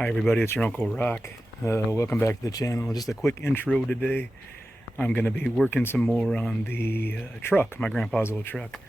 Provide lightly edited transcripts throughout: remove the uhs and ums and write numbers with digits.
Hi everybody, it's your Uncle Rock. Welcome back to the channel. Just a quick intro today. I'm going to be working some more on the truck, my grandpa's old truck.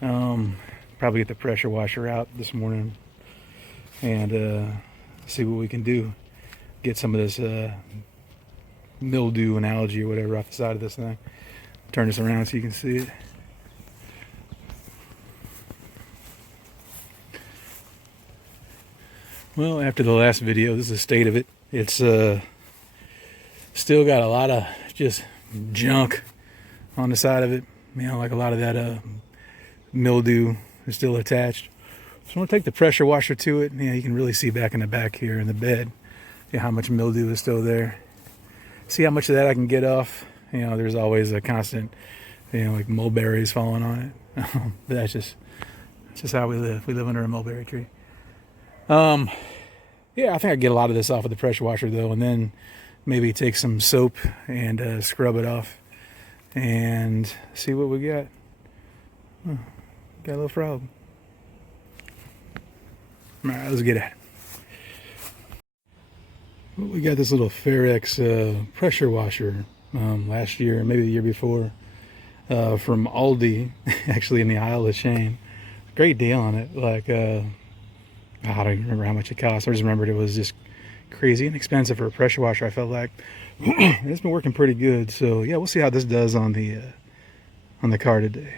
Probably get the pressure washer out this morning and see what we can do. Get some of this mildew and algae or whatever off the side of this thing. Turn this around so you can see it. Well, after the last video, this is the state of it. It's still got a lot of just junk on the side of it. You know, like a lot of that mildew is still attached. So I'm going to take the pressure washer to it. You can really see back in the back here in the bed how much mildew is still there. See how much of that I can get off. There's always a constant, like mulberries falling on it. But that's just how we live. We live under a mulberry tree. Yeah, I think I can get a lot of this off with the pressure washer though, and then maybe take some soap and scrub it off and see what we got. Got a little frog. All right, let's get at it. Well, we got this little Ferrex pressure washer last year, maybe the year before, from Aldi, actually in the aisle of shame. Great deal on it. Like, I don't even remember how much it cost. I just remembered it was just crazy inexpensive for a pressure washer, I felt like. It's been working pretty good. So yeah, we'll see how this does on the car today.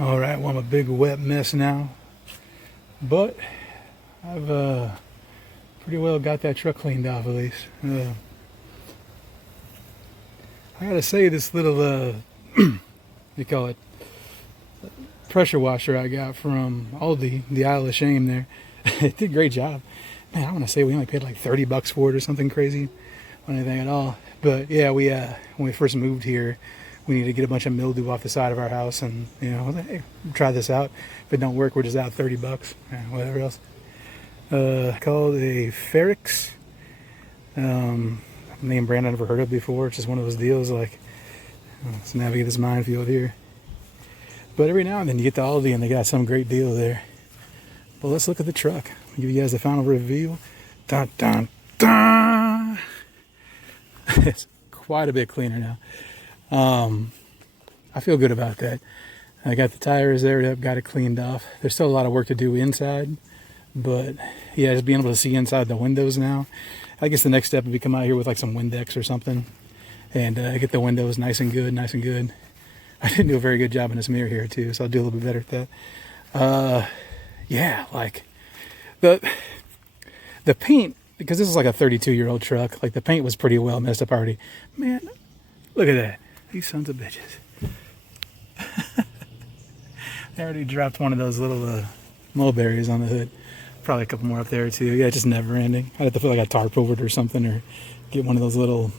All right, well, I'm a big wet mess now, but I've pretty well got that truck cleaned off at least. I gotta say, this little you call it pressure washer I got from Aldi, the Isle of Shame there, it did a great job. Man, I want to say we only paid like $30 for it or something crazy, or anything at all. But yeah, we when we first moved here, we needed to get a bunch of mildew off the side of our house, and you know, I was like, hey, try this out. If it don't work, we're just out $30. Whatever else. Called a Ferrix. Name brand I never heard of before. It's just one of those deals like, let's navigate this minefield here. But every now and then you get to Aldi and they got some great deal there. But let's look at the truck. I'll give you guys the final reveal. Dun, dun, dun. It's quite a bit cleaner now. I feel good about that. I got the tires aired up, got it cleaned off. There's still a lot of work to do inside, but yeah, just being able to see inside the windows now. I guess the next step would be come out here with like some Windex or something and get the windows nice and good, nice and good. I didn't do a very good job in this mirror here too, so I'll do a little bit better at that. Yeah, like the paint, because this is like a 32-year-old truck, like the paint was pretty well messed up already. Man, look at that. These sons of bitches. They already dropped one of those little mulberries on the hood. Probably a couple more up there too. Yeah, it's just never ending. I'd have to put like a tarp over it or something, or get one of those little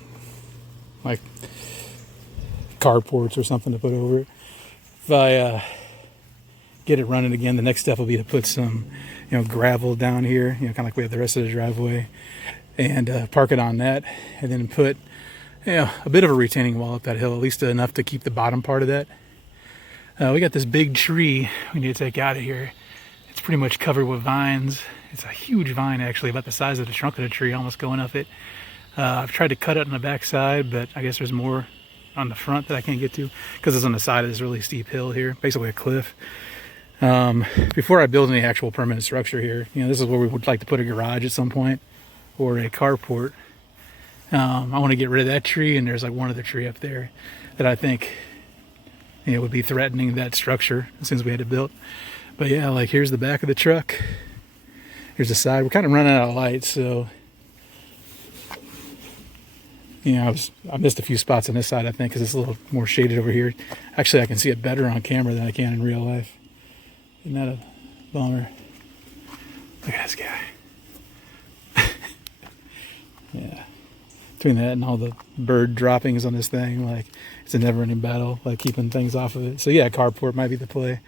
like carports or something to put over it. If I get it running again, the next step will be to put some, you know, gravel down here, you know, kind of like we have the rest of the driveway, and park it on that, and then put, you know, a bit of a retaining wall up that hill, at least enough to keep the bottom part of that. We got this big tree we need to take out of here. It's pretty much covered with vines. It's a huge vine, actually, about the size of the trunk of the tree, almost going up it. I've tried to cut it on the back side, but I guess there's more on the front that I can't get to because it's on the side of this really steep hill here, basically a cliff. Before I build any actual permanent structure here, you know, this is where we would like to put a garage at some point or a carport. I want to get rid of that tree, and there's like one other tree up there that I think, you know, would be threatening that structure as soon as we had it built. But yeah, like here's the back of the truck. Here's the side. We're kind of running out of light, so you know, I missed a few spots on this side, I think, because it's a little more shaded over here. Actually, I can see it better on camera than I can in real life. Isn't that a bummer? Look at this guy. Yeah. Between that and all the bird droppings on this thing, like it's a never-ending battle, like keeping things off of it. So yeah, carport might be the play.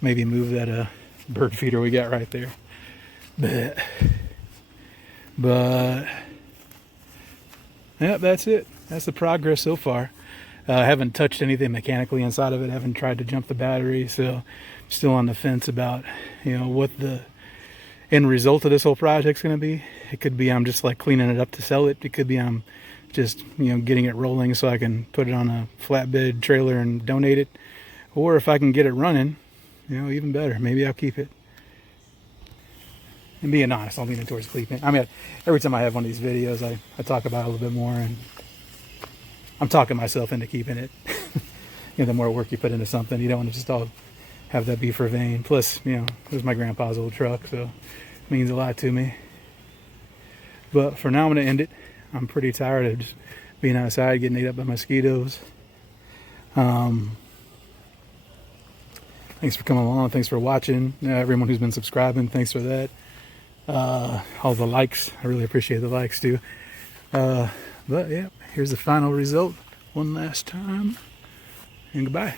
Maybe move that bird feeder we got right there. But yeah, that's it. That's the progress so far. I haven't touched anything mechanically inside of it. I haven't tried to jump the battery, so still on the fence about, you know, what the end result of this whole project's going to be. It could be I'm just like cleaning it up to sell it. It could be I'm just, you know, getting it rolling so I can put it on a flatbed trailer and donate it. Or if I can get it running, you know, even better. Maybe I'll keep it. And being honest, I'm leaning towards keeping it. I mean, every time I have one of these videos, I talk about it a little bit more, and I'm talking myself into keeping it. You know, the more work you put into something, you don't want to just all have that be for vain. Plus, you know, it was my grandpa's old truck, so it means a lot to me. But for now, I'm going to end it. I'm pretty tired of just being outside, getting ate up by mosquitoes. Thanks for coming along. Thanks for watching. Everyone who's been subscribing, thanks for that. All the likes. I really appreciate the likes too. But yeah, here's the final result one last time. And goodbye.